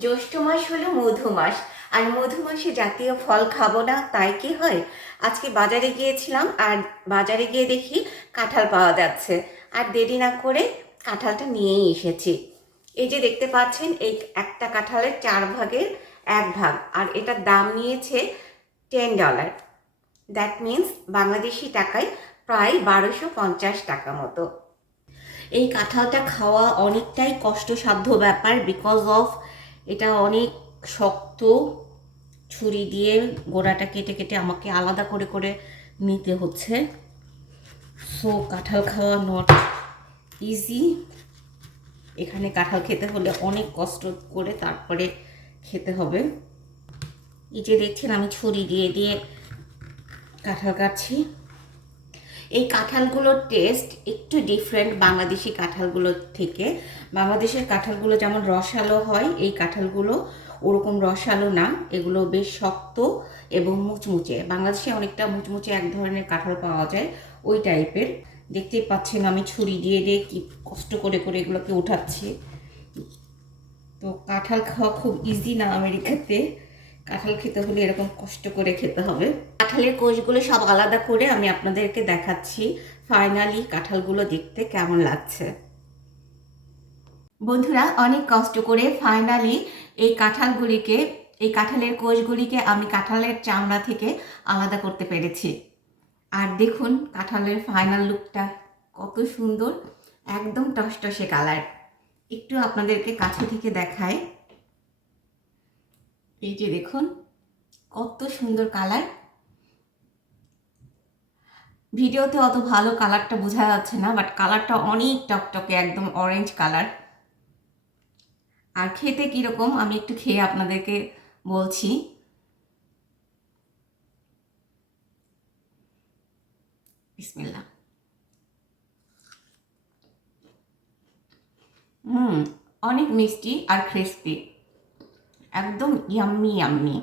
জ্যৈষ্ঠ মাস হলো মধু মাস, আর মধু মাসে জাতীয় ফল খাবো না তাই কি হয়? আজকে বাজারে গিয়েছিলাম, আর বাজারে গিয়ে দেখি কাঁঠাল পাওয়া যাচ্ছে, আর দেরি না করে কাঁঠালটা নিয়েই এসেছি। এই যে দেখতে পাচ্ছেন, এই একটা কাঁঠালের 4 ভাগের 1 ভাগ, আর এটার দাম নিয়েছে $10। দ্যাট মিন্স বাংলাদেশি টাকায় প্রায় 1250 টাকা মতো। এই কাঁঠালটা খাওয়া অনেকটাই কষ্টসাধ্য ব্যাপার, বিকজ অফ এটা অনেক শক্ত। ছুরি দিয়ে গোড়াটা কেটে কেটে আমাকে আলাদা করে করে নিতে হচ্ছে। সো কাঁঠাল খাওয়া নট ইজি। এখানে কাঁঠাল খেতে হলে অনেক কষ্ট করে তারপরে খেতে হবে। এই যে দেখছেন, আমি ছুরি দিয়ে দিয়ে কাঁঠাল কাটছি। এই কাঁঠালগুলোর টেস্ট একটু ডিফারেন্ট বাংলাদেশি কাঁঠালগুলোর থেকে। বাংলাদেশের কাঁঠালগুলো যেমন রসালো হয়, এই কাঁঠালগুলো ওরকম রসালো না, এগুলো বেশ শক্ত এবং মুচমুচে। বাংলাদেশে অনেকটা মুচমুচে এক ধরনের কাঁঠাল পাওয়া যায়, ওই টাইপের। দেখতেই পাচ্ছেন আমি ছুরি দিয়ে দিয়ে কি কষ্ট করে করে এগুলোকে উঠাচ্ছি। তো কাঁঠাল খাওয়া খুব ইজি না আমেরিকাতে। কাঁঠাল খেতে হলে এরকম কষ্ট করে খেতে হবে। কাঁঠালের কোষগুলো সব আলাদা করে আমি আপনাদেরকে দেখাচ্ছি ফাইনালি কাঁঠালগুলো দেখতে কেমন লাগছে। বন্ধুরা, অনেক কষ্ট করে ফাইনালি এই কাঁঠালের কোষগুলিকে আমি কাঁঠালের চামড়া থেকে আলাদা করতে পেরেছি। আর দেখুন কাঁঠালের ফাইনাল লুকটা কত সুন্দর, একদম টসটসে কালার। একটু আপনাদেরকে কাছে থেকে দেখাই। এই যে দেখুন কত সুন্দর কালার। ভিডিওতে অত ভালো কালারটা বোঝা যাচ্ছে না, বাট কালারটা অনেক টকটকে, একদম অরেঞ্জ কালার। আর খেতে কীরকম আমি একটু খেয়ে আপনাদেরকে বলছি। বিসমিল্লাহ। অনেক মিষ্টি আর ক্রিস্পি, একদম ইয়াম্মি ইয়াম্মি।